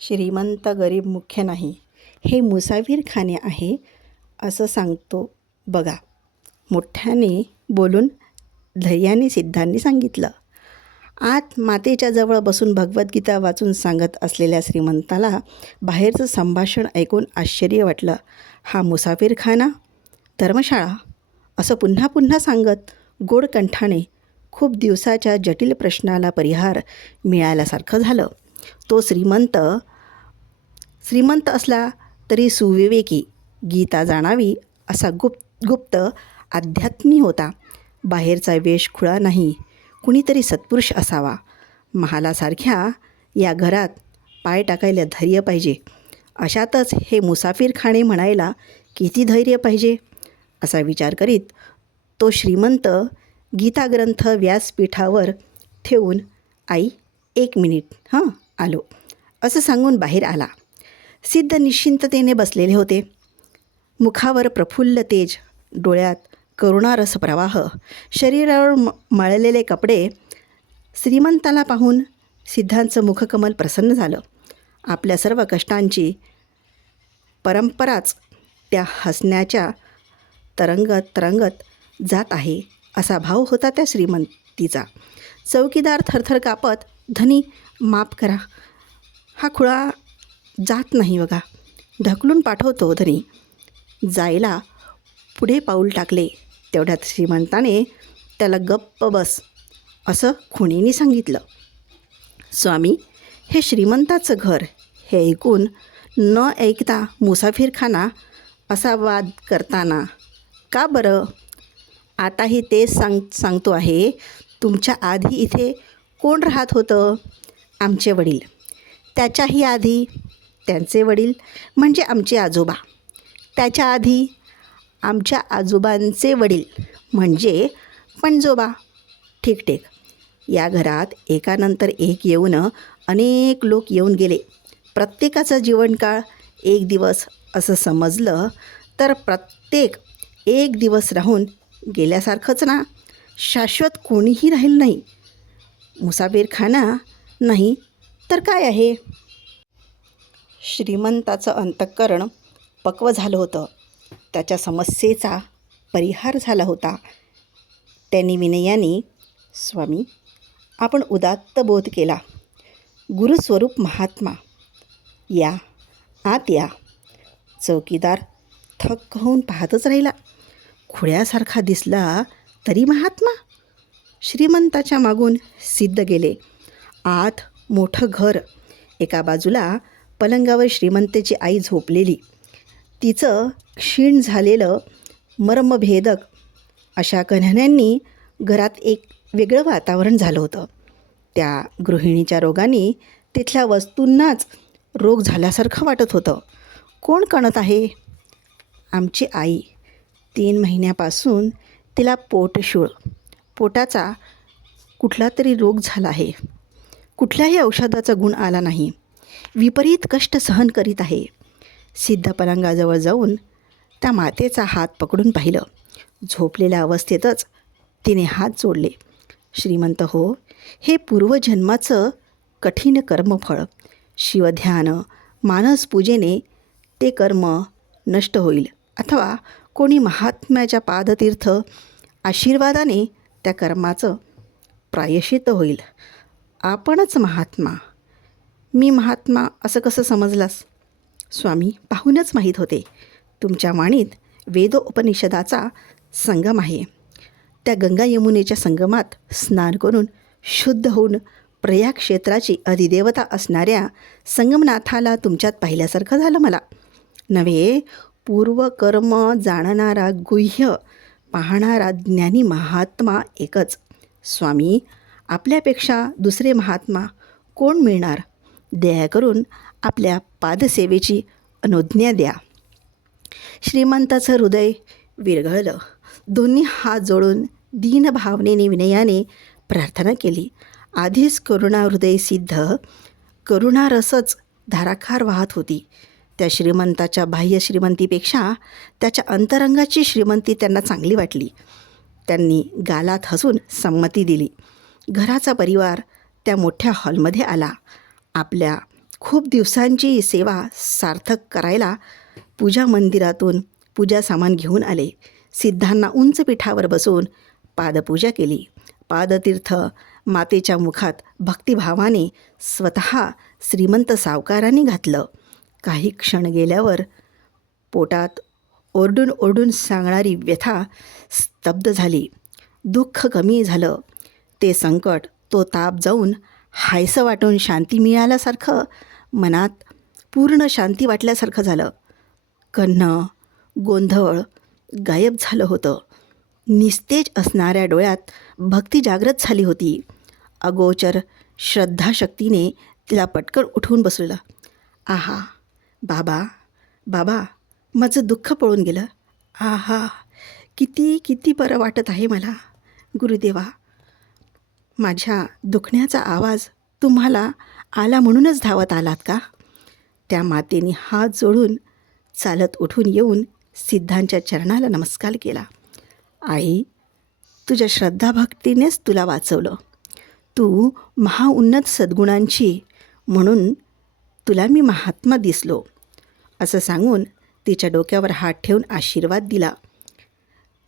श्रीमंत गरीब मुख्य नाही, हे मुसाफिरखाने आहे असं सांगतो बघा. मोठ्याने बोलून धैर्याने सिद्धांनी सांगितलं. आत मातेच्या जवळ बसून भगवद्गीता वाचून सांगत असलेल्या श्रीमंताला बाहेरचं संभाषण ऐकून आश्चर्य वाटलं. हा मुसाफिरखाना, धर्मशाळा असं पुन्हा पुन्हा सांगत गोड कंठाने खूप दिवसाच्या जटिल प्रश्नाला परिहार मिळाल्यासारखं झालं. तो श्रीमंत असला तरी सुविवेकी, गीता जाणावी असा गुप्त अध्यात्मी होता. बाहेरचा वेश खुळा नाही, कुणीतरी सत्पुरुष असावा. महालासारख्या या घरात पाय टाकायला धैर्य पाहिजे. अशातच हे मुसाफिरखाने म्हणायला किती धैर्य पाहिजे असा विचार करीत तो श्रीमंत गीताग्रंथ व्यासपीठावर ठेवून, आई 1 मिनिट आलो असं सांगून बाहेर आला. सिद्ध निश्चिंततेने बसलेले होते. मुखावर प्रफुल्ल तेज, डोळ्यात करुणारस प्रवाह, शरीरावर मळलेले कपडे. श्रीमंताला पाहून सिद्धांचं मुखकमल प्रसन्न झालं. आपल्या सर्व कष्टांची परंपराच त्या हसण्याच्या तरंगत जात आहे असा भाव होता त्या श्रीमंतीचा. चौकीदार थरथर कापत, धनी माफ करा, हा खुळा जात नाही बघा, ढकलून पाठवतो धनी. जायला पुढे पाऊल टाकले तेवढ्यात श्रीमंताने त्याला गप्प बस असं खुणीने सांगितलं. स्वामी, हे श्रीमंताचं घर. हे ऐकून न ऐकता मुसाफिरखाना असा वाद करताना का बरं? आताही तेच सांगतो आहे. तुमच्या आधी इथे कोण राहत होतं? आमचे वडील. त्याच्याही आधी त्यांचे वडील म्हणजे आमचे आजोबा. त्याच्या आधी आमच्या आजोबांचे वडील म्हणजे पणजोबा. ठीक. या घरात एकानंतर एक येऊन अनेक लोक येऊन गेले. प्रत्येकाचा जीवनकाळ 1 दिवस असं समजलं तर प्रत्येक 1 दिवस राहून गेल्यासारखंच ना. शाश्वत कोणीही राहील नाही. मुसाफिरखाना नाही तर काय आहे? श्रीमंताचं अंतःकरण पक्व झालं होतं. त्याच्या समस्येचा परिहार झाला होता. त्यांनी विनयाने, स्वामी, आपण उदात्त बोध केला. गुरुस्वरूप महात्मा, या आत या. चौकीदार थक्क होऊन पाहतच राहिला. खुळ्यासारखा दिसला तरी महात्मा. श्रीमंताच्या मागून सिद्ध गेले. आत मोठं घर. एका बाजूला पलंगावर श्रीमंतेची आई झोपलेली. तिचं क्षीण झालेलं मर्मभेदक अशा कन्हण्यांनी घरात एक वेगळं वातावरण झालं होतं. त्या गृहिणीच्या रोगाने तिथल्या वस्तूंनाच रोग झाल्यासारखं वाटत होतं. कोण कणत आहे? आमची आई. 3 महिन्यापासून तिला पोटशूळ, पोटाचा कुठला तरी रोग झाला आहे. कुठल्याही औषधाचा गुण आला नाही. विपरीत कष्ट सहन करीत आहे. सिद्ध पलंगाजवळ जाऊन त्या मातेचा हात पकडून पाहिलं. झोपलेल्या अवस्थेतच तिने हात जोडले. श्रीमंत हो, हे पूर्वजन्माचं कठीण कर्मफळ. शिवध्यान, मानसपूजेने ते कर्म नष्ट होईल, अथवा कोणी महात्म्याच्या पादतीर्थ आशीर्वादाने त्या कर्माचं प्रायश्चित्त होईल. आपणच महात्मा. मी महात्मा असं कसं समजलास? स्वामी, पाहूनच माहीत होते. तुमच्या वाणीत वेदोपनिषदाचा संगम आहे. त्या गंगा यमुनेच्या संगमात स्नान करून शुद्ध होऊन प्रयाग क्षेत्राची अधिदेवता असणाऱ्या संगमनाथाला तुमच्यात पाहिल्यासारखं झालं मला. नव्हे, पूर्वकर्म जाणणारा, गुह्य पाहणारा ज्ञानी महात्मा एकच. स्वामी, आपल्यापेक्षा दुसरे महात्मा कोण मिळणार? दया करून आपल्या पादसेवेची अनुज्ञा द्या. श्रीमंताचं हृदय विरघळलं. दोन्ही हात जोडून दीनभावनेने विनयाने प्रार्थना केली. आधीच करुणाहृदय सिद्ध करुणारसच धाराकार वाहत होती. त्या श्रीमंताच्या बाह्य श्रीमंतीपेक्षा त्याच्या अंतरंगाची श्रीमंती त्यांना चांगली वाटली. त्यांनी गालात हसून संमती दिली. घराचा परिवार त्या मोठ्या हॉलमध्ये आला. आपल्या खूप दिवसांची सेवा सार्थक करायला पूजा मंदिरातून पूजा सामान घेऊन आले. सिद्धांना उंच पीठावर बसवून पादपूजा केली. पादतीर्थ मातेच्या मुखात भक्तिभावाने स्वतः श्रीमंत सावकारांनी घातलं. काही क्षण गेल्यावर पोटात ओरडून ओरडून सांगणारी व्यथा स्तब्ध झाली. दुःख कमी झालं. ते संकट, तो ताप जाऊन हायसं वाटून शांती मिळाल्यासारखं, मनात पूर्ण शांती वाटल्यासारखं झालं. कण्ह, गोंधळ गायब झालं होतं. निस्तेज असणाऱ्या डोळ्यात भक्ती जागृत झाली होती. अगोचर श्रद्धाशक्तीने तिला पटकन उठवून बसवलं. आहा, बाबा, बाबा, माझं दुःख पळून गेलं. आहा, किती किती बरं वाटत आहे मला. गुरुदेवा, माझ्या दुखण्याचा आवाज तुम्हाला आला म्हणूनच धावत आलात का? त्या मातेने हात जोडून चालत उठून येऊन सिद्धांच्या चरणाला नमस्कार केला. आई, तुझ्या श्रद्धाभक्तीनेच तुला वाचवलं. तू महाउन्नत सद्गुणांची, म्हणून तुला मी महात्मा दिसलो, असं सांगून तिच्या डोक्यावर हात ठेवून आशीर्वाद दिला.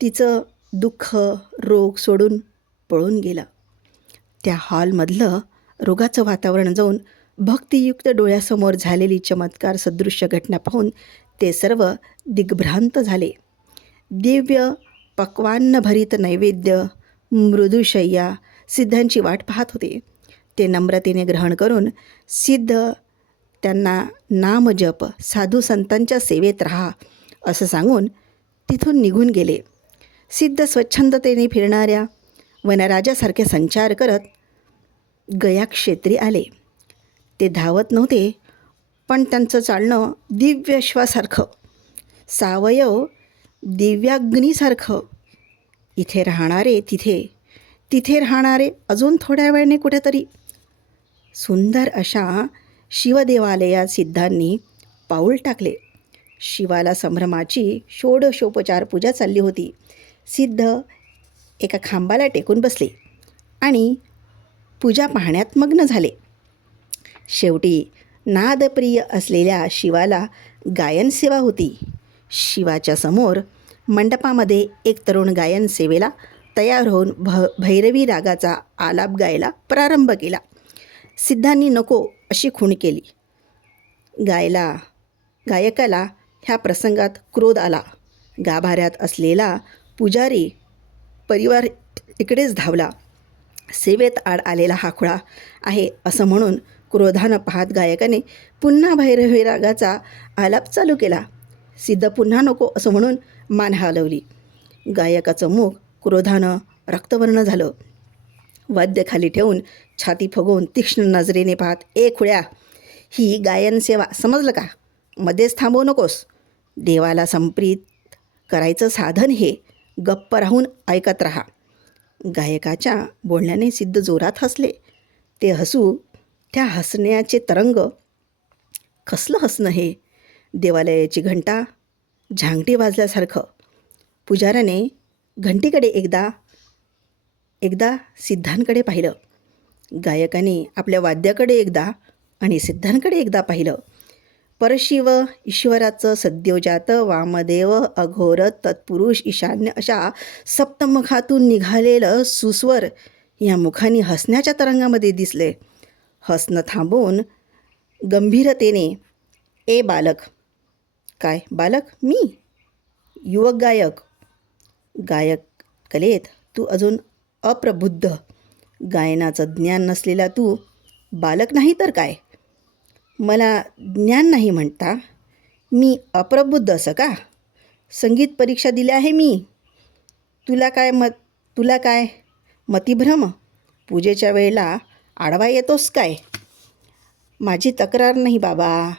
तिचं दुःख, रोग सोडून पळून गेला. त्या हॉलमधलं रोगाचं वातावरण जाऊन भक्तियुक्त डोळ्यासमोर झालेली चमत्कार सदृश्य घटना पाहून ते सर्व दिग्भ्रांत झाले. दिव्य पक्वान्नभरित नैवेद्य, मृदुशय्या सिद्धांची वाट पाहत होते. ते नम्रतेने ग्रहण करून सिद्ध त्यांना नामजप, साधू संतांच्या सेवेत राहा असं सांगून तिथून निघून गेले. सिद्ध स्वच्छंदतेने फिरणाऱ्या वनराजासारखे संचार करत गयाक्षेत्री आले. ते धावत नव्हते, पण त्यांचं चालणं दिव्यश्वासारखं, सावयव दिव्याग्नीसारखं. इथे राहणारे तिथे, तिथे राहणारे अजून थोड्या वेळाने कुठेतरी. सुंदर अशा शिवदेवालयात सिद्धांनी पाऊल टाकले. शिवाला संभ्रमाची षोडशोपचार पूजा चालली होती. सिद्ध एका खांबाला टेकून बसले आणि पूजा पाहण्यात मग्न झाले. शेवटी नादप्रिय असलेल्या शिवाला गायन सेवा होती. शिवाच्या समोर मंडपामध्ये एक तरुण गायन सेवेला तयार होऊन भैरवी रागाचा आलाप गायला प्रारंभ केला. सिद्धांनी नको अशी खूण केली. गायकाला ह्या प्रसंगात क्रोध आला. गाभाऱ्यात असलेला पुजारी परिवार इकडेच धावला. सेवेत आड आलेला हा खुळा आहे असं म्हणून क्रोधानं पाहत गायकाने पुन्हा भैरवी रागाचा आलाप चालू केला. सिद्ध पुन्हा नको असं म्हणून मान हलवली. गायकाचं मुख क्रोधानं रक्तवर्ण झालं. वाद्य खाली ठेवून छाती फुगवून तीक्ष्ण नजरेने पाहत, ए खुळ्या, ही गायन सेवा समजलं का? मध्येच थांबवू नकोस. देवाला संप्रीत करायचं साधन हे. गप्प राहून ऐकत राहा. गायकाच्या बोलण्याने सिद्ध जोरात हसले. ते हसू, त्या हसण्याचे तरंग, कसलं हसणं हे! देवालयाची घंटा झांगटी वाजल्यासारखं. पुजाऱ्याने घंटीकडे एकदा सिद्धांकडे पाहिलं. गायकाने आपल्या वाद्याकडे एकदा आणि सिद्धांकडे एकदा पाहिलं. परशिव ईश्वराचं सद्योजात वामदेव अघोर तत्पुरुष ईशान्य अशा सप्तमुखातून निघालेलं सुस्वर या मुखांनी हसण्याच्या तरंगामध्ये दिसले. हसणं थांबवून गंभीरतेने, ए बालक. काय बालक? मी युवक गायक. गायक कलेत तू अजून अप्रबुद्ध. गायनाचं ज्ञान नसलेला तू बालक नाही तर काय? मला ज्ञान नाही म्हणता? मी अप्रबुद्ध असं का? संगीत परीक्षा दिल्या आहे मी. तुला काय मतिभ्रम? पूजेच्या वेळेला आडवा येतोस काय? माझी तक्रार नाही बाबा,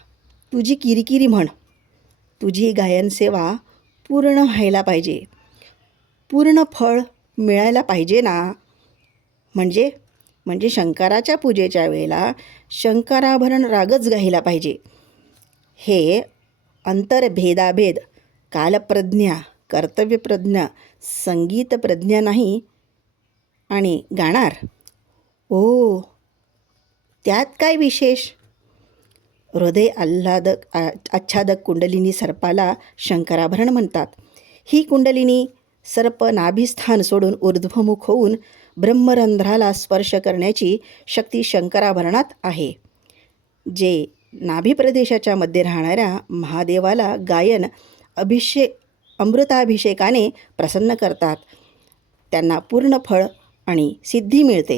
तुझी किरीकिरी म्हण. तुझी गायनसेवा पूर्ण व्हायला पाहिजे, पूर्ण फळ मिळायला पाहिजे ना. म्हणजे शंकराच्या पूजेच्या वेळेला शंकराभरण रागच गायला पाहिजे. हे अंतर्भेदाभेद, कालप्रज्ञा, कर्तव्यप्रज्ञा, संगीतप्रज्ञा नाही. आणि गाणार? ओ, त्यात काय विशेष? हृदय आच्छादक कुंडलिनी सर्पाला शंकराभरण म्हणतात. ही कुंडलिनी सर्प नाभिस्थान सोडून ऊर्ध्वमुख होऊन ब्रह्मरंध्राला स्पर्श करण्याची शक्ती शंकराभरणात आहे. जे नाभी प्रदेशाच्या मध्ये राहणाऱ्या महादेवाला गायन अमृताभिषेकाने प्रसन्न करतात त्यांना पूर्ण फळ आणि सिद्धी मिळते.